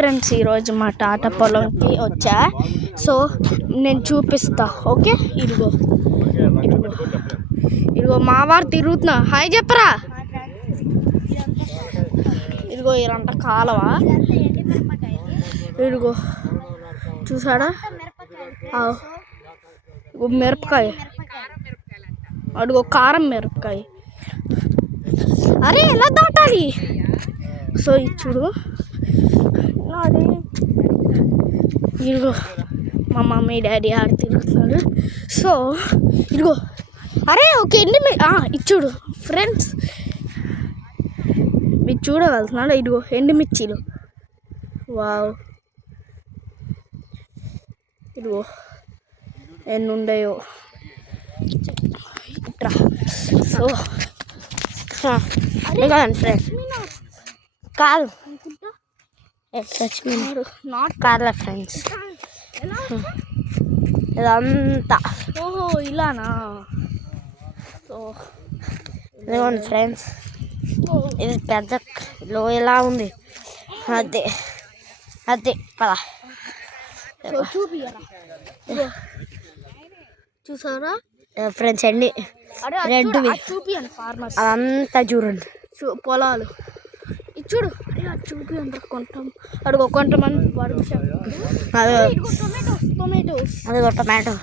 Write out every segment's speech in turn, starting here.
Friends, ఈరోజు మా తాత పొలంకి వచ్చా. సో నేను చూపిస్తా. ఓకే, ఇదిగో ఇదిగో ఇదిగో మా వారు తిరుగుతున్నా. హాయ్ చెప్పరా. ఇదిగో ఇదంతా కాలవ. ఇదిగో చూసాడా, మిరపకాయ. అదిగో కారం మిరపకాయ. అరే ఎలా దాటాలి. సో ఇది చూడు, ఇదిగో మా మమ్మీ డాడీ ఆడ తిరుగుతున్నాడు. సో ఇదిగో, అరే ఓకే ఇది చూడు ఫ్రెండ్స్, మీరు చూడగలుగుతున్నాడు. ఇదిగో ఎండుమిర్చీలు. వావ్, ఇదిగో ఎన్ని ఉండయో ఇట్రా. సో ఫ్రెండ్స్ కాదు, నాట్ కాదులే ఫ్రెండ్స్, ఇదంతా ఓహో ఇలానా. సో ఇదిగోండి ఫ్రెండ్స్, ఇది పెద్ద లోయలా ఉంది. అదే అదే పద చూసారా ఫ్రెండ్స్, అండి రెడ్ చూపియండి ఫార్మర్స్. అదంతా చూడండి పొలాలు. ఇది చూడు, చూపి అందరు కొంటాం. అడుగు కొంతమంది టొమాటోస్. అదిగో టొమాటో.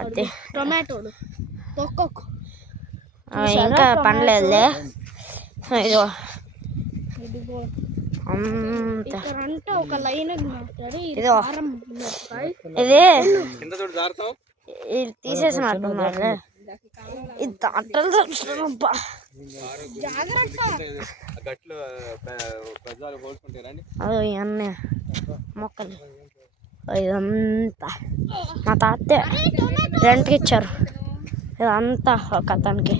అదే టొమాటోలు తొక్కకు ఇంకా పండలేదులే. ఇదిగో అంతా ఒక లైన్ ఇదిగో, ఇది తీసేసినట్టున్నారు. ఇది దాటలు జాగ్రత్త. అదో ఇవన్నీ మొక్కలు. ఇదంతా మా తాత రెంట్కి ఇచ్చారు. ఇదంతా ఒక అతనికి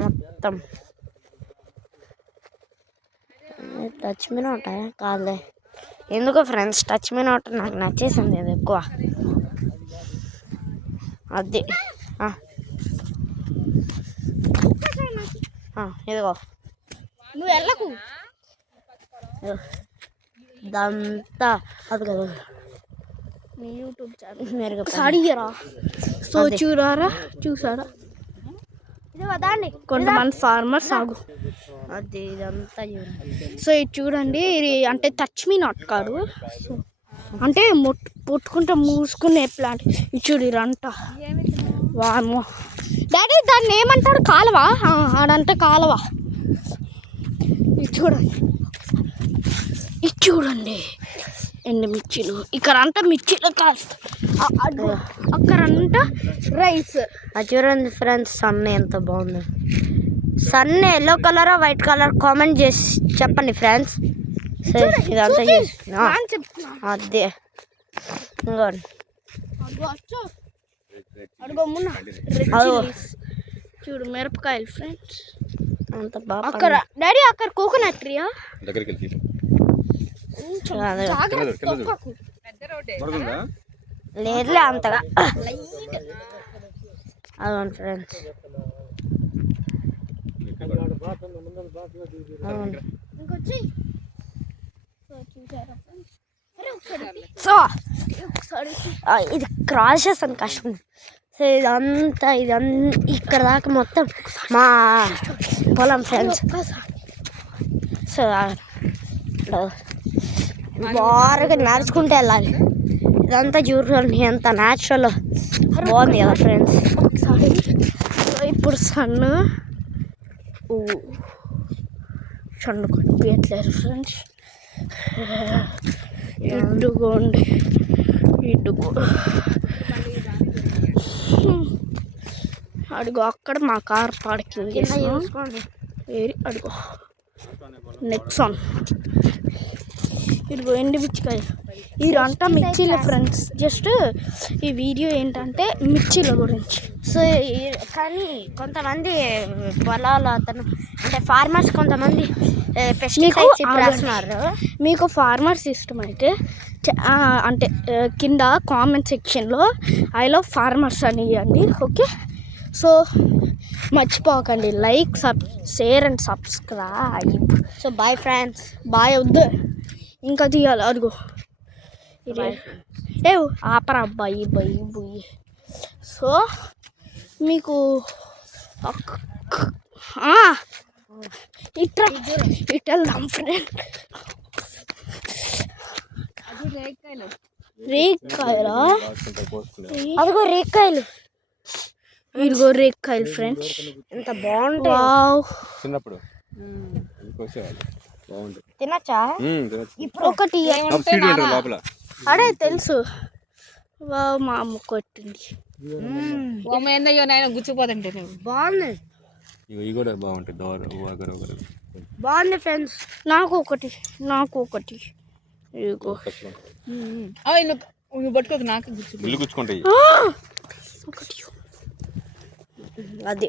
మొత్తం. టచ్ మీ నోట కాదులే, ఎందుకో ఫ్రెండ్స్ టచ్ మీ నోట నాకు నచ్చేసింది ఇది ఎక్కువ. అది ఇదిగో నువ్వు వెళ్ళకు, ఇదంతా అది కదా మీ యూట్యూబ్ ఛానల్ అడిగారా. సో చూసారా కొంతమంది ఫార్మర్స్ సాగు. అది ఇదంతా చూడండి. సో ఇది చూడండి, ఇది అంటే టచ్ మీ నాట్ కాదు, అంటే పుట్టుకుంటే మూసుకునే ప్లాంట్. ఇది చూడు ఇదంతా. వామో డాడీ, దాన్ని ఏమంటాడు? కాలువ. ఆడంటే కాలువ. ఇది చూడండి ఎండుమిర్చీలు. ఇక్కడ అంతా మిర్చీలు కాస్త, అక్కడంతా రైస్. అది చూడండి ఫ్రెండ్స్, సన్ ఎంత బాగుంది. సన్ ఎల్లో కలరా వైట్ కలర్ కామెంట్ చేసి చెప్పండి ఫ్రెండ్స్. ఇదంతా అదే చూడు మిరపకాయలు ఫ్రెండ్స్, అంత బాగా. అక్కడ డాడీ అక్కడ కోకోనట్ ట్రీయా లేదులే అంతగా. అవును ఫ్రెండ్స్, సో ఇది క్రాస్ చేస్తాను కష్టం. సో ఇదంతా ఇక్కడ దాకా మొత్తం మా పొలం ఫ్రెండ్స్. సో బాగా నడుచుకుంటూ వెళ్ళాలి. ఇదంతా చూడండి ఎంత న్యాచురల్ బాగుంది కదా ఫ్రెండ్స్. ఇప్పుడు సన్ను కనిపించట్లేదు ఫ్రెండ్స్. ఇడ్డుకోండి అడుగు, అక్కడ మా కార్ పార్కింగ్ చేసుకోండి. అడుగు నెక్సాన్. ఇదిగో ఎండుమిర్చికాయ. ఇదంతా మిర్చీల ఫ్రెండ్స్. జస్ట్ ఈ వీడియో ఏంటంటే మిర్చీల గురించి. సో కానీ కొంతమంది పొలాలు అతను అంటే ఫార్మర్స్ కొంతమంది పెస్టిసైడ్స్ వేస్తున్నారు. మీకు ఫార్మర్స్ ఇష్టమైతే అంటే కింద కామెంట్ సెక్షన్లో ఐ లవ్ ఫార్మర్స్ అని ఇవ్వండి. ఓకే, సో మర్చిపోకండి like share and subscribe. So bye friends. Bye వద్దు ఇంకా తీయాలి అడుగు ఏ ఆపరా అబ్బాయి బొయ్యి. సో మీకు ఇటు వెళ్దాం ఫ్రెండ్. రేక్కాయలా? అదిగో రేక్కాయలు. ఇదిగో రేక్కాయలు ఫ్రెండ్స్, ఎంత బాగుంటాయి. వావ్. చిన్నప్పుడు తినచ్చా? ఇప్పుడు ఒకటి లోపల అడే తెలుసు. వావ్, మా అమ్మ కొట్టింది. ఏందయ్యో నాయన గుచ్చిపోతుంటే బాగుంది. ఇవి కూడా బాగుంటాయి. బాగుంది ఫ్రెండ్స్. నాకు ఒకటి ఇదిగో నువ్వు పట్టుకోక నాకు గుచ్చి గుచ్చుకుంటాయి. ఒకటి అది